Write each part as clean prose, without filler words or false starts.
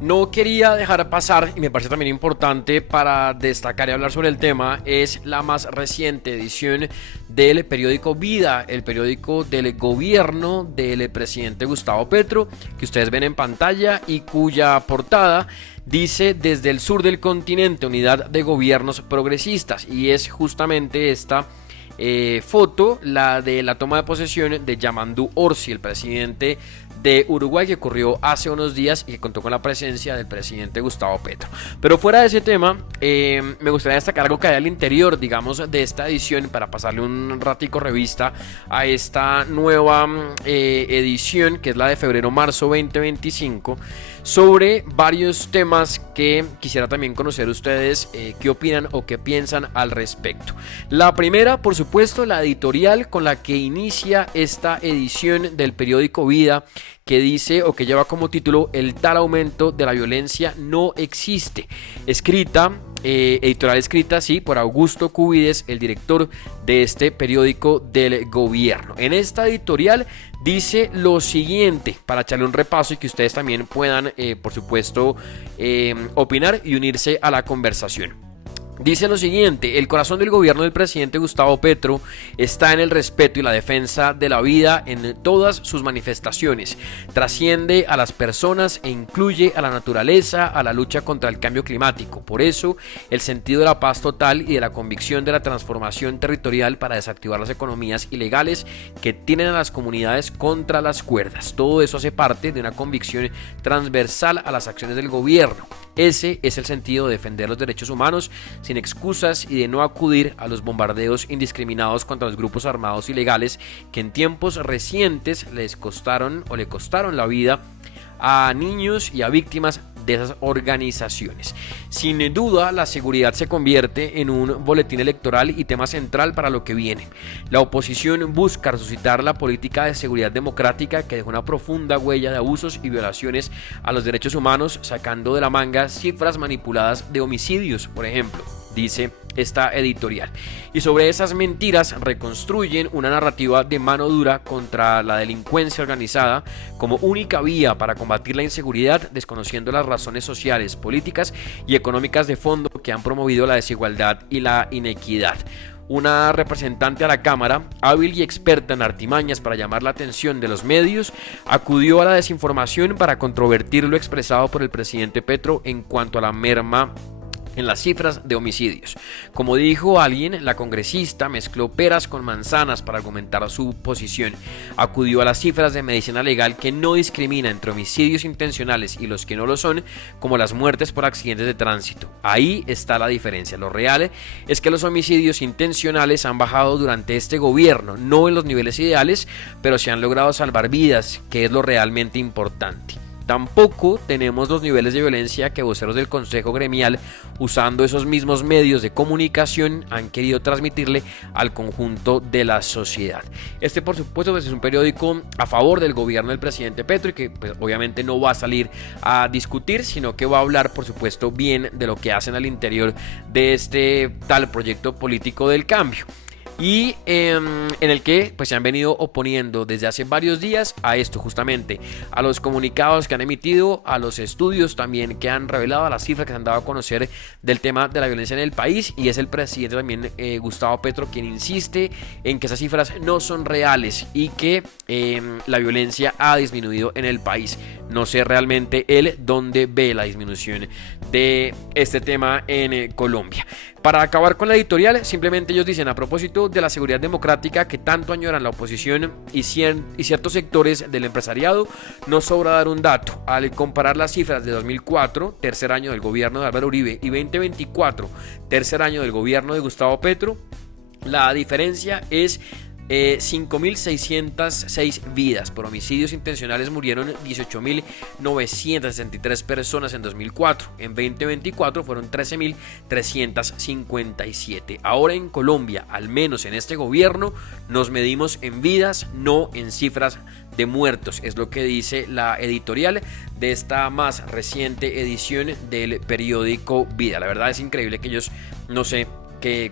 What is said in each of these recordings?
No quería dejar pasar, y me parece también importante para destacar y hablar sobre el tema, es la más reciente edición del periódico Vida, el periódico del gobierno del presidente Gustavo Petro, que ustedes ven en pantalla y cuya portada dice: desde el sur del continente, unidad de gobiernos progresistas, y es justamente esta foto, la de la toma de posesión de Yamandu Orsi, el presidente de Uruguay, que ocurrió hace unos días y que contó con la presencia del presidente Gustavo Petro. Pero fuera de ese tema, me gustaría destacar algo que hay al interior, digamos, de esta edición, para pasarle un ratico revista a esta nueva edición, que es la de febrero-marzo 2025, sobre varios temas que quisiera también conocer ustedes qué opinan o qué piensan al respecto. La primera, por supuesto, la editorial con la que inicia esta edición del periódico Vida, que dice, o que lleva como título: el tal aumento de la violencia no existe. Editorial escrita, sí, por Augusto Cubides, el director de este periódico del gobierno. En esta editorial dice lo siguiente, para echarle un repaso y que ustedes también puedan, por supuesto, opinar y unirse a la conversación. Dice lo siguiente: el corazón del gobierno del presidente Gustavo Petro está en el respeto y la defensa de la vida en todas sus manifestaciones. Trasciende a las personas e incluye a la naturaleza, a la lucha contra el cambio climático. Por eso, el sentido de la paz total y de la convicción de la transformación territorial para desactivar las economías ilegales que tienen a las comunidades contra las cuerdas. Todo eso hace parte de una convicción transversal a las acciones del gobierno. Ese es el sentido de defender los derechos humanos sin excusas y de no acudir a los bombardeos indiscriminados contra los grupos armados ilegales que en tiempos recientes le costaron la vida a niños y a víctimas de esas organizaciones. Sin duda, la seguridad se convierte en un boletín electoral y tema central para lo que viene. La oposición busca resucitar la política de seguridad democrática que dejó una profunda huella de abusos y violaciones a los derechos humanos, sacando de la manga cifras manipuladas de homicidios, por ejemplo, dice esta editorial. Y sobre esas mentiras reconstruyen una narrativa de mano dura contra la delincuencia organizada como única vía para combatir la inseguridad, desconociendo las razones sociales, políticas y económicas de fondo que han promovido la desigualdad y la inequidad. Una representante a la Cámara, hábil y experta en artimañas para llamar la atención de los medios, acudió a la desinformación para controvertir lo expresado por el presidente Petro en cuanto a la merma en las cifras de homicidios. Como dijo alguien, la congresista mezcló peras con manzanas para argumentar su posición. Acudió a las cifras de medicina legal que no discrimina entre homicidios intencionales y los que no lo son, como las muertes por accidentes de tránsito. Ahí está la diferencia. Lo real es que los homicidios intencionales han bajado durante este gobierno, no en los niveles ideales, pero se han logrado salvar vidas, que es lo realmente importante. Tampoco tenemos los niveles de violencia que voceros del Consejo Gremial, usando esos mismos medios de comunicación, han querido transmitirle al conjunto de la sociedad. Este, por supuesto, pues es un periódico a favor del gobierno del presidente Petro y que pues, obviamente no va a salir a discutir, sino que va a hablar, por supuesto, bien de lo que hacen al interior de este tal proyecto político del cambio. Y en el que pues se han venido oponiendo desde hace varios días a esto, justamente a los comunicados que han emitido, a los estudios también que han revelado, a las cifras que se han dado a conocer del tema de la violencia en el país. Y es el presidente también, Gustavo Petro, quien insiste en que esas cifras no son reales y que la violencia ha disminuido en el país. No sé realmente él dónde ve la disminución de este tema en Colombia. Para acabar con la editorial, simplemente ellos dicen: a propósito de la seguridad democrática que tanto añoran la oposición y ciertos sectores del empresariado, no sobra dar un dato. Al comparar las cifras de 2004, tercer año del gobierno de Álvaro Uribe, y 2024, tercer año del gobierno de Gustavo Petro, la diferencia es 5.606 vidas. Por homicidios intencionales murieron 18.963 personas en 2004. En 2024 fueron 13.357. Ahora en Colombia, al menos en este gobierno, nos medimos en vidas, no en cifras de muertos. Es lo que dice la editorial de esta más reciente edición del periódico Vida. La verdad es increíble que ellos, no sé,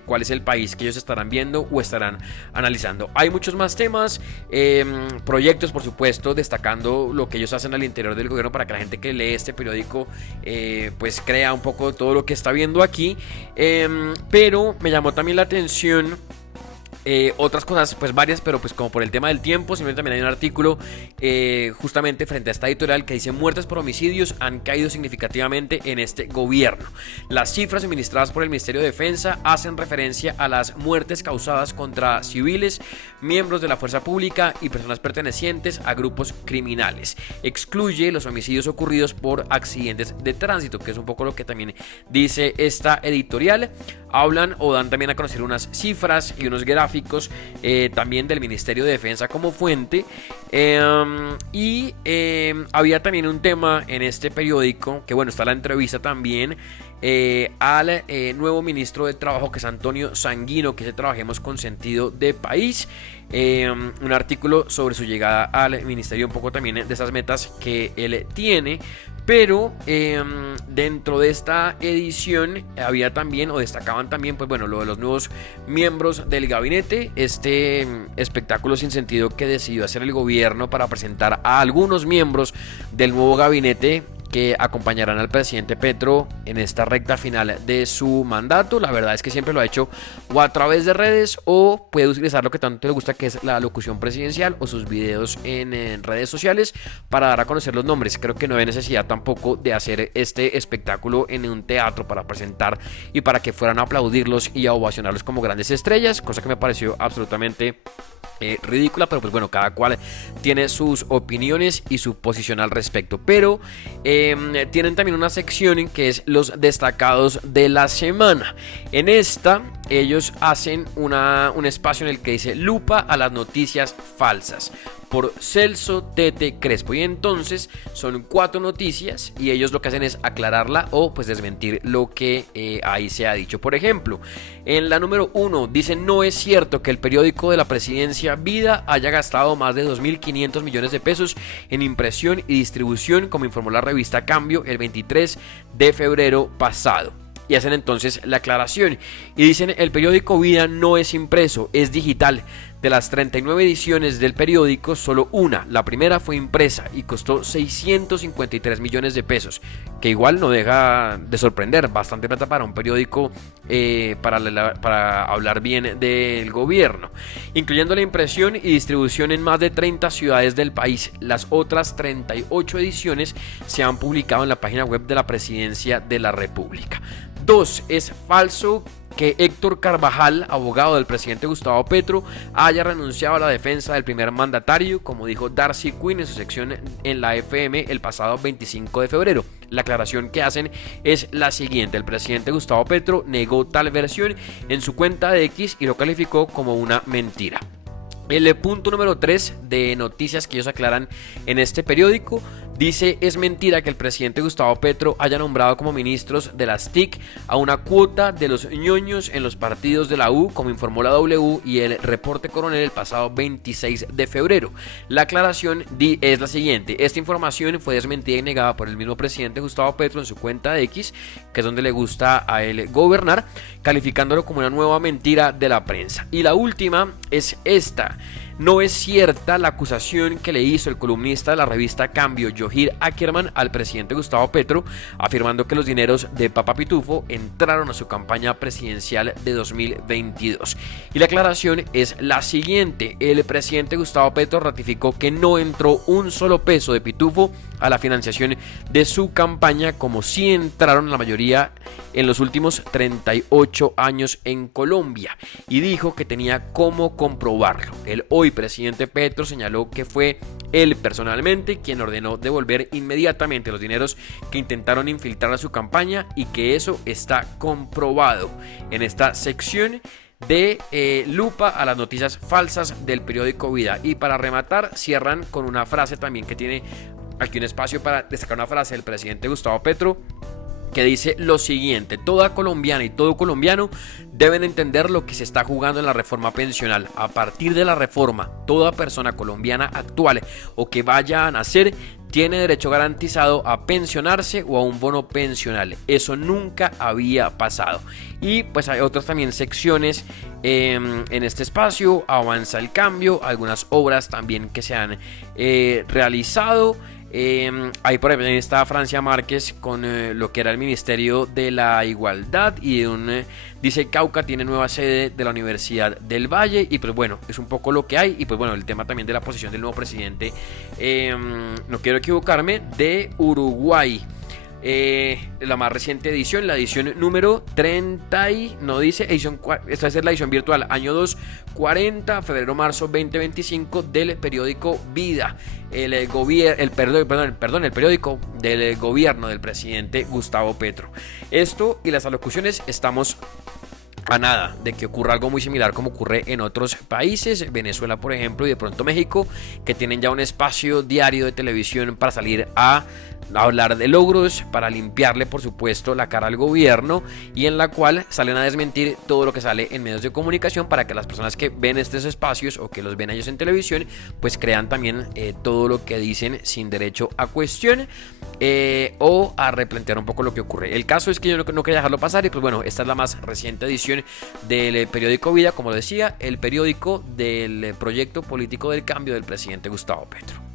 cuál es el país que ellos estarán viendo o estarán analizando. Hay muchos más temas, proyectos por supuesto, destacando lo que ellos hacen al interior del gobierno para que la gente que lee este periódico pues crea un poco todo lo que está viendo aquí, pero me llamó también la atención otras cosas, pues varias, pero pues como por el tema del tiempo, simplemente también hay un artículo justamente frente a esta editorial que dice: muertes por homicidios han caído significativamente en este gobierno. Las cifras suministradas por el Ministerio de Defensa hacen referencia a las muertes causadas contra civiles, miembros de la fuerza pública y personas pertenecientes a grupos criminales. Excluye los homicidios ocurridos por accidentes de tránsito, que es un poco lo que también dice esta editorial. Hablan o dan también a conocer unas cifras y unos gráficos también del Ministerio de Defensa como fuente. Había también un tema en este periódico, que bueno, está la entrevista también al nuevo ministro de Trabajo, que es Antonio Sanguino, que es Trabajemos con Sentido de País. Un artículo sobre su llegada al ministerio, un poco también de esas metas que él tiene. Pero dentro de esta edición había también, o destacaban también, pues bueno, lo de los nuevos miembros del gabinete, este espectáculo sin sentido que decidió hacer el gobierno para presentar a algunos miembros del nuevo gabinete que acompañarán al presidente Petro en esta recta final de su mandato. La verdad es que siempre lo ha hecho o a través de redes, o puede utilizar lo que tanto le gusta, que es la locución presidencial, o sus videos en redes sociales para dar a conocer los nombres. Creo que no hay necesidad tampoco de hacer este espectáculo en un teatro para presentar y para que fueran a aplaudirlos y a ovacionarlos como grandes estrellas, cosa que me pareció absolutamente ridícula, pero pues bueno, cada cual tiene sus opiniones y su posición al respecto. Pero tienen también una sección que es los destacados de la semana. En esta ellos hacen un espacio en el que dice: lupa a las noticias falsas, por Celso Tete Crespo. Y entonces son 4 noticias y ellos lo que hacen es aclararla o pues desmentir lo que ahí se ha dicho. Por ejemplo, en la número 1 dicen: no es cierto que el periódico de la presidencia Vida haya gastado más de 2.500 millones de pesos en impresión y distribución, como informó la revista Cambio el 23 de febrero pasado. Y hacen entonces la aclaración y dicen: el periódico Vida no es impreso, es digital. De las 39 ediciones del periódico, solo una, la primera, fue impresa y costó 653 millones de pesos, que igual no deja de sorprender, bastante plata para un periódico para hablar bien del gobierno. Incluyendo la impresión y distribución en más de 30 ciudades del país, las otras 38 ediciones se han publicado en la página web de la Presidencia de la República. 2. Es falso que Héctor Carvajal, abogado del presidente Gustavo Petro, haya renunciado a la defensa del primer mandatario, como dijo Darcy Quinn en su sección en la FM el pasado 25 de febrero. La aclaración que hacen es la siguiente: el presidente Gustavo Petro negó tal versión en su cuenta de X y lo calificó como una mentira. El punto número 3 de noticias que ellos aclaran en este periódico dice: es mentira que el presidente Gustavo Petro haya nombrado como ministros de las TIC a una cuota de los ñoños en los partidos de la U, como informó la W y el Reporte Coronel el pasado 26 de febrero. La aclaración es la siguiente: esta información fue desmentida y negada por el mismo presidente Gustavo Petro en su cuenta de X, que es donde le gusta a él gobernar, calificándolo como una nueva mentira de la prensa. Y la última es esta: no es cierta la acusación que le hizo el columnista de la revista Cambio, Johir Ackerman, al presidente Gustavo Petro, afirmando que los dineros de Papá Pitufo entraron a su campaña presidencial de 2022. Y la aclaración es la siguiente: el presidente Gustavo Petro ratificó que no entró un solo peso de Pitufo a la financiación de su campaña, como sí entraron la mayoría en los últimos 38 años en Colombia, y dijo que tenía cómo comprobarlo. El hoy presidente Petro señaló que fue él personalmente quien ordenó devolver inmediatamente los dineros que intentaron infiltrar a su campaña, y que eso está comprobado en esta sección de lupa a las noticias falsas del periódico Vida. Y para rematar, cierran con una frase también que tiene aquí un espacio para destacar una frase del presidente Gustavo Petro, que dice lo siguiente: toda colombiana y todo colombiano deben entender lo que se está jugando en la reforma pensional. A partir de la reforma, toda persona colombiana actual o que vaya a nacer tiene derecho garantizado a pensionarse o a un bono pensional. Eso nunca había pasado. Y pues hay otras también secciones en este espacio. Avanza el cambio, algunas obras también que se han realizado. Ahí por ejemplo está Francia Márquez con lo que era el Ministerio de la Igualdad y dice Cauca tiene nueva sede de la Universidad del Valle, y pues bueno, es un poco lo que hay. Y pues bueno, el tema también de la posición del nuevo presidente, no quiero equivocarme, de Uruguay. La más reciente edición, la edición número 30 y no dice edición, esta es la edición virtual año 240 febrero-marzo 2025 del periódico Vida, el periódico del gobierno del presidente Gustavo Petro. Esto y las alocuciones, estamos a nada de que ocurra algo muy similar como ocurre en otros países, Venezuela por ejemplo, y de pronto México, que tienen ya un espacio diario de televisión para salir a hablar de logros, para limpiarle por supuesto la cara al gobierno, y en la cual salen a desmentir todo lo que sale en medios de comunicación, para que las personas que ven estos espacios o que los ven a ellos en televisión pues crean también todo lo que dicen sin derecho a cuestión o a replantear un poco lo que ocurre. El caso es que yo no quería dejarlo pasar, y pues bueno, esta es la más reciente edición del periódico Vida, como lo decía, el periódico del proyecto político del cambio del presidente Gustavo Petro.